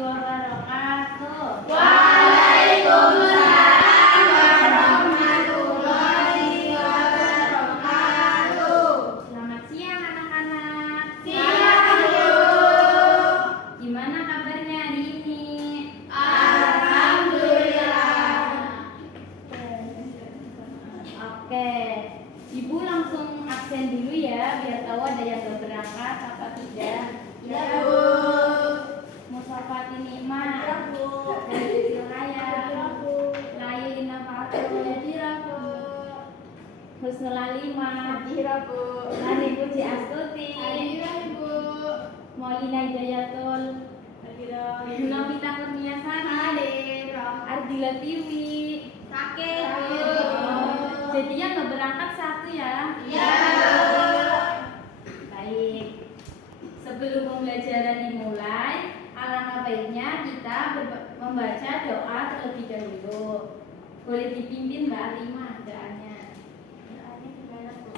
warahmatullahi wabarakatuh. Waalaikumsalam warahmatullahi wabarakatuh. Selamat siang anak-anak. Siang, Bu. Gimana kabarnya hari ini? Alhamdulillah. Oke, Ibu langsung absen dulu ya, biar tahu ada yang udah berangkat apa tidak. Ya, Bu. Musafati nikmat. Ya, Bu. Dari Raya. Ya, Bu. Lailina Fatul. Ya, Bu. Husnul Alimah. Ya, Bu. Nani Puji Astuti. Ya, Bu. Maulina Hidayatul. Novita Kurniasana. Hadir. Ardila Tiwi. Sakit, Bu. Jadi yang nggak berangkat satu ya. Ya. Baik. Sebelum pembelajaran dimulai, alangkah baiknya kita membaca doa terlebih dahulu. Boleh dipimpin Mbak Alima doanya. Doanya gimana, Bu?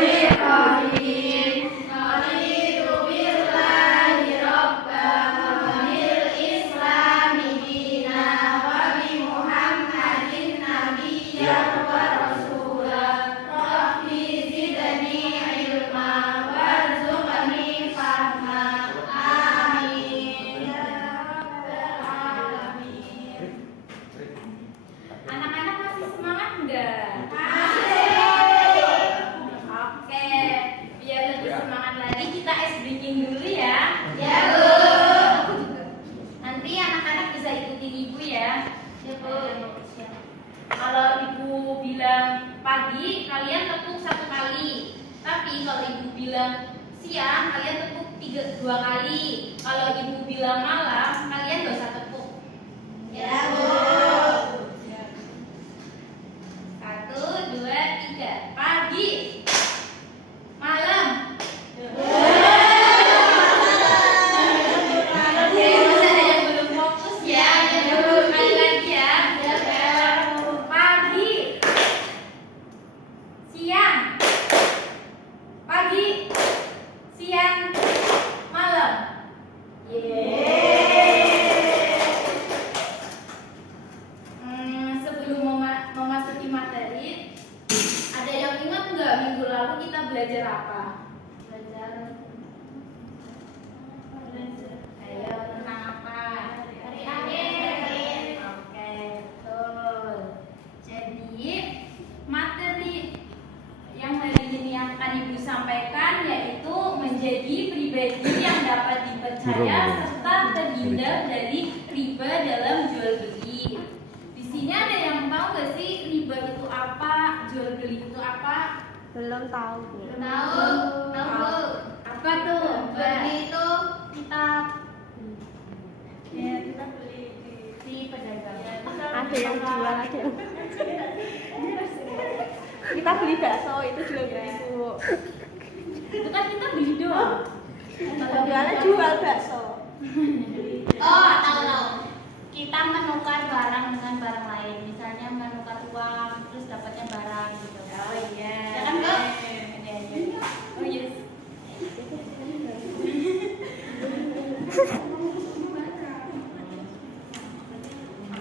Bismillahirrahmanirrahim. Raditu billahi rabban wa bil islami dinan wa bi Muhammadin nabiyyan wa rasulan. Rabbi zidni ilma warzuqni fahma. Amin ya rabbal alamin. Anak-anak masih semangat enggak? Oke, biar lebih semangat lagi kita ice breaking dulu ya. Ya, Bu. Nanti anak-anak bisa ikutin ibu ya. Ya, Bu. Kalau ibu bilang pagi, kalian tepuk 1 kali. Tapi kalau ibu bilang siang, kalian tepuk 2 kali. Kalau ibu bilang malam, kalian gak usah tepuk. Ya, Bu. 1, 2, 3. Pagi. Malam. Oke, masih ada yang belum fokus ya. Kali lagi ya. Pagi. Siang. Pagi. Siang. Malam. Sebelum memasuki materi, ada yang ingat nggak minggu lalu kita belajar apa? Ayo, tentang apa? Hari akhir. Oke, betul. Jadi materi yang hari ini akan Ibu sampaikan yaitu menjadi pribadi yang dapat dipercaya serta terhindar dari riba dalam jual beli. Di sini ada yang tahu nggak sih riba itu apa, jual beli itu apa? Belum tahu, Bu. Tahu, Bu. Apa tuh? Beli itu kitab. Ya, kita beli di pedagang. Ada yang jual, ada yang kita beli bakso itu jual beli, Bu. Itu kan kita beli doang. Jualnya jual bakso. Oh, tahu. Kita menukar barang dengan barang lain. Misalnya menukar uang terus dapatnya barang gitu. Oh iya. Ya kan, Bu? Oh yes.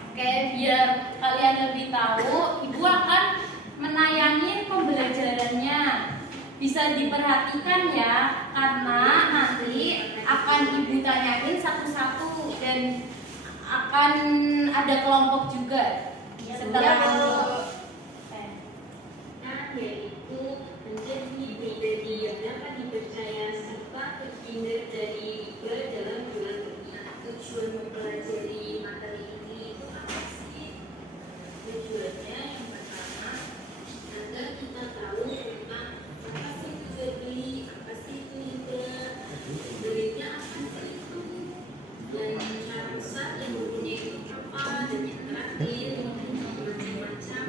Oke, biar kalian lebih tahu, Ibu akan menayangin pembelajarannya. Bisa diperhatikan ya, karena nanti akan Ibu tanyain satu-satu dan akan ada kelompok juga setelah nanti. Yaitu menjadi pribadi yang dapat dipercaya serta terhindar dari riba dalam jual beli. Tujuan mempelajari materi ini itu apa sih? Tujuannya yang pertama agar kita tahu tentang apa sih itu jual beli, apa sih itu riba, belinya apa sih itu, dan cara besar yang mempunyai itu apa, dan yang terakhir macam-macam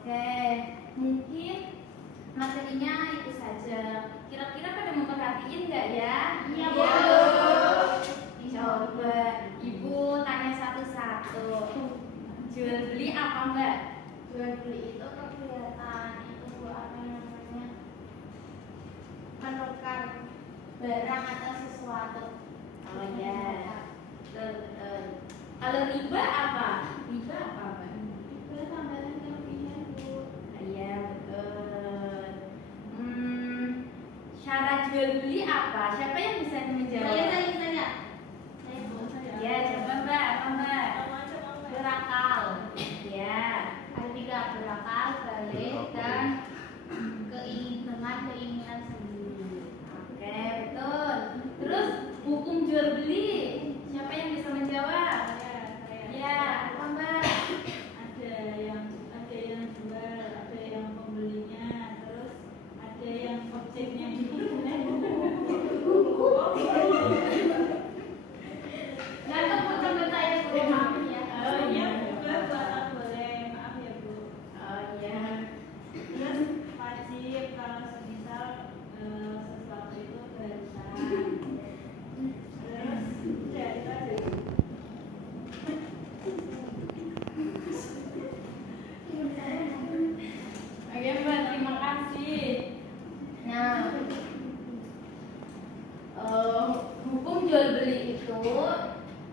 Oke, mungkin materinya itu saja. Kira-kira pada memperhatiin nggak ya? Iya, Bu. Bu. Coba Ibu tanya satu-satu. Jual beli apa enggak? Jual beli itu kegiatan itu apa namanya? Menukar barang atau sesuatu. Oh ya. Betul. Kalau riba apa? Riba apa, Mbak? Itu tambahan kelebihan, Bu. Iya, betul. Syarat jual beli apa? Siapa yang bisa menjawab? Saya. Saya, Bu. Ya, coba Mbak, apa Mbak? Berakal. Ya. Ada 3, berakal, balik, dan dengan keinginan sendiri. Oke, betul. Terus hukum jual beli, siapa yang bisa menjawab? Ya, apa Mbak? Ada yang jual, ada yang pembelinya, terus ada yang objeknya Dan teman-teman saya boleh maaf ya. oh iya, bukan barang boleh, maaf ya Bu. Oh iya. Terus wajib kalau semisal sesuatu itu berusaha. Terus ya itu aja. Oke Mbak, terima kasih. Nah, hukum jual beli itu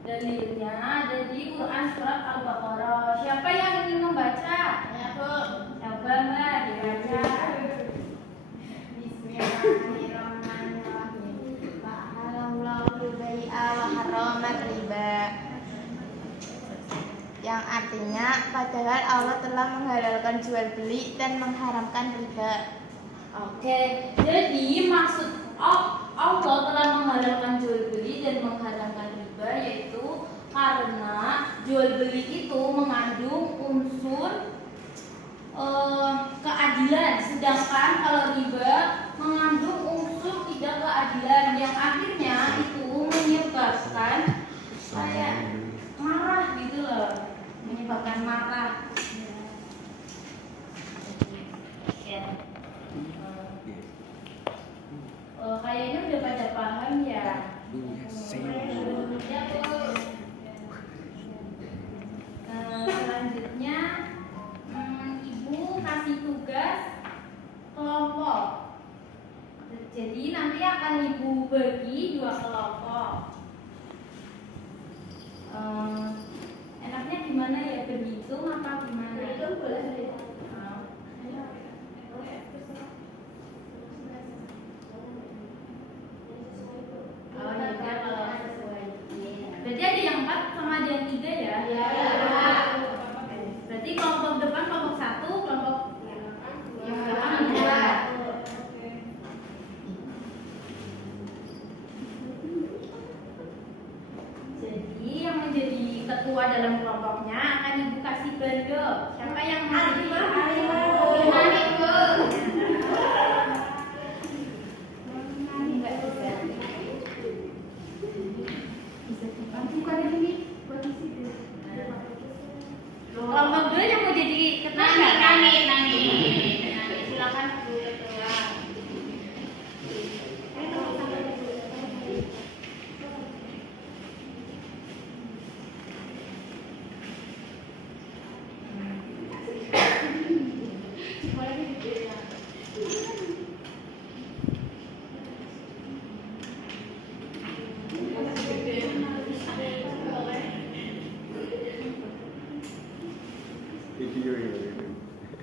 dalilnya ada di Quran surat Al-Baqarah. Siapa yang ingin membaca? Ya, Bu. Coba Mbak dibaca. Bismillahirrahmanirrahim. Halallahu bai'a wa harrama riba. Yang artinya padahal Allah telah menghalalkan jual beli dan mengharamkan riba. Oke, jadi maksud Allah telah menghalalkan jual beli dan mengharamkan riba yaitu karena jual beli itu mengandung unsur keadilan, sedangkan kalau riba mengandung unsur tidak keadilan yang akhirnya itu menyebabkan kayak marah gitu loh, menyebabkan marah. Ya. Kayaknya udah pada paham ya. Ya, Bu. Selanjutnya Ibu kasih tugas kelompok. Jadi nanti akan Ibu bagi 2 kelompok. Enaknya gimana ya, berhitung apa gimana? Berhitung boleh. Oh ya udah, kalau sesuai. Berarti ada yang 4 sama ada yang 3 ya? Ya. Berarti kelompok depan kelompok 1, kelompok yang belakang 2. Jadi yang menjadi ketua dalam kelompoknya akan Ibu kasih bando. Siapa yang mau jadi? Gimana, Bu? Enggak bisa. Bukan ini. Kelompok 2 yang mau jadi ketua nggak? Nani. Silakan Bu Ketua.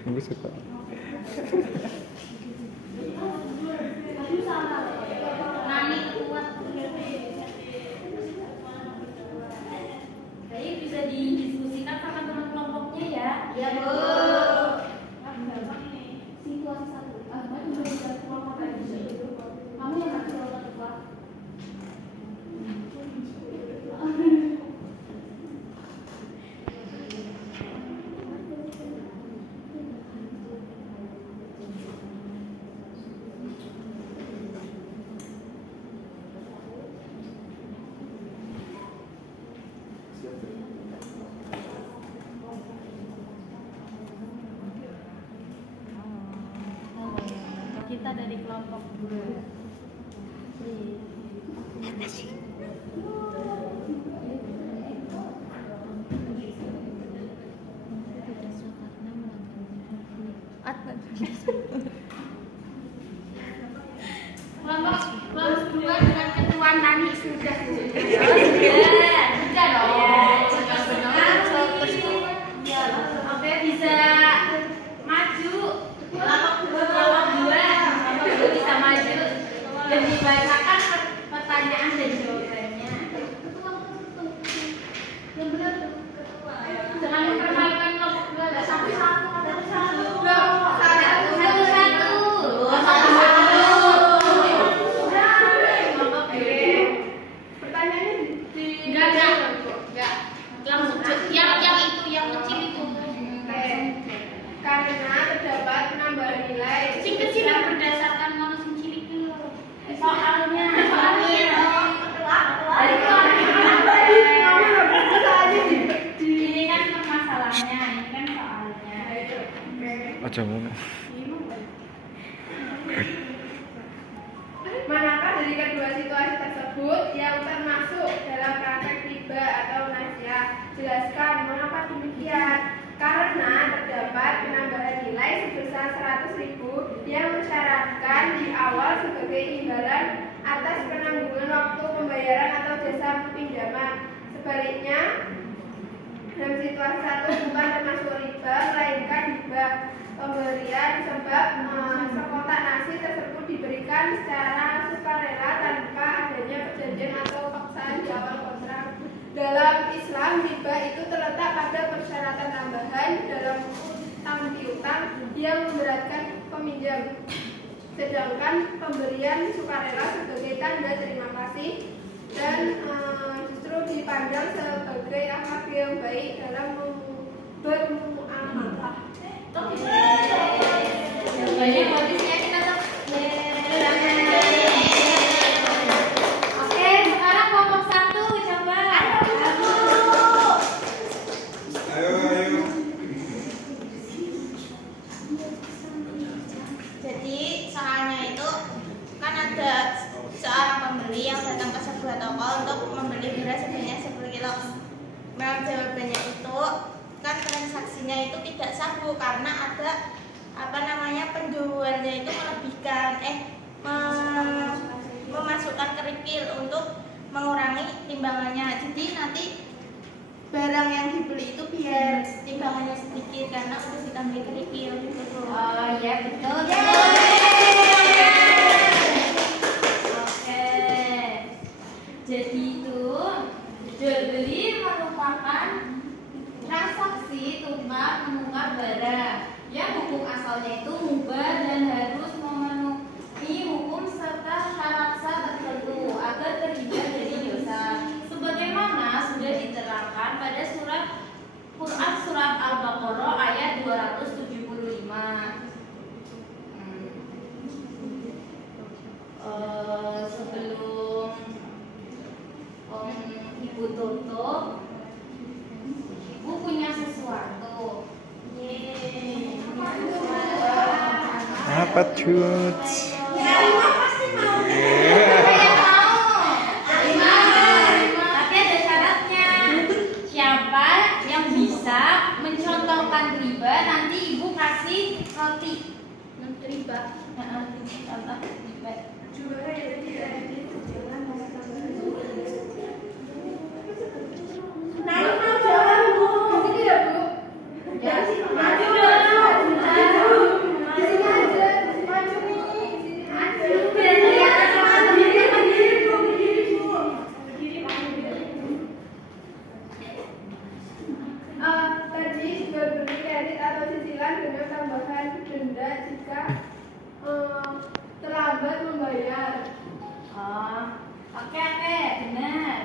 Ini suka. Nani Ketua. Jadi bisa didiskusikan sama teman kelompoknya ya. Ya, Bu. Situasi 1. Kamu juga bisa kelompok lagi. Kamu yang kasih kelompok kedua. kelompok 2. Kelompok 2 dengan ketuaan Nani sudah. Sudah dong. Oke, bisa maju. Kelompok 2 bisa maju dan dibacakan pertanyaan dan jawabannya. Yang benar. Jangan mempermalukan kelompok 2. Satu-satu. Enggak. Langsung yang itu yang kecil itu. Karena terdapat penambahan nilai. Sing kecil yang berdasarkan mana sing cilik itu. Soalnya ini kan permasalahannya, ini kan soalnya. Aja ngono. Manakah dari kedua situasi tersebut yang termasuk dalam praktek riba atau nasiah? Jelaskan mengapa demikian. Karena terdapat penambahan nilai sebesar 100.000 yang mensyaratkan di awal sebagai imbalan atas penanggungan waktu pembayaran atau jasa pinjaman. Sebaliknya, dalam situasi satu bukan termasuk riba, melainkan riba pemberian sebab sekotak nasi tersebut diberikan secara sukarela tanpa adanya perjanjian atau paksaan di awal kontrak. Dalam Islam, riba itu terletak pada persyaratan tambahan dalam utang piutang yang memberatkan peminjam. Sedangkan pemberian sukarela sebagai tanda terima kasih dan justru dipandang sebagai akhlak yang baik dalam bermuamalah. Jawabannya modusnya kita tuh. Oke, sekarang kelompok 1 coba. Jadi soalnya itu kan ada seorang pembeli yang datang ke sebuah toko untuk membeli beras sebanyak 10 kilo. Memang jawabannya itu kan transaksinya itu tidak sah Bu, karena ada penjualnya itu melebihkan memasukkan kerikil untuk mengurangi timbangannya. Jadi nanti barang yang dibeli itu biar timbangannya sedikit karena udah ditambahin kerikil gitu Bu. Oh iya betul. Oke. Jadi itu jual beli merupakan transaksi tukar menukar barang yang hukum asalnya itu mubah dan harus memenuhi hukum serta syarat-syarat tertentu agar terhindar dari dosa. Sebagaimana sudah diterangkan pada Quran surat Al-Baqarah ayat 275. Sebelum Ibu tutup, Ibu punya sesuatu. Apa cut? Tapi ada syaratnya. Siapa yang bisa mencontohkan riba, nanti Ibu kasih roti. Riba. Contoh riba. Tadi jual beli kredit atau cicilan dengan tambahan denda jika terlambat membayar. Oh, oke, benar.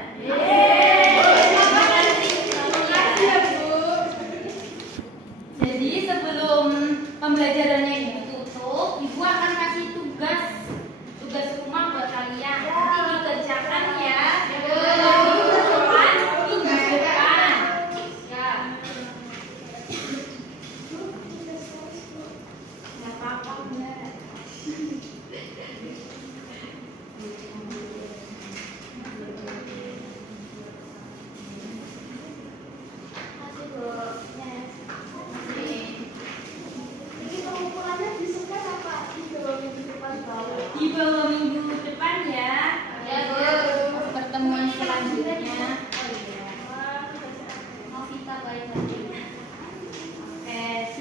Jadi sebelum pembelajarannya Ibu tutup, Ibu akan kasih tugas rumah buat kalian. Nanti dikerjakan ya. Minggu depan. Ya. Nggak apa-apa, benar.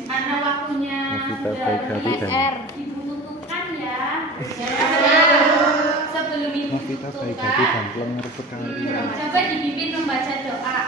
Karena waktunya Novita udah baik hati dan Ibu tutupkan ya. Sebelum Ibu Novita baik hati dan tutupkan, pelengir sekali. coba dipimpin membaca doa.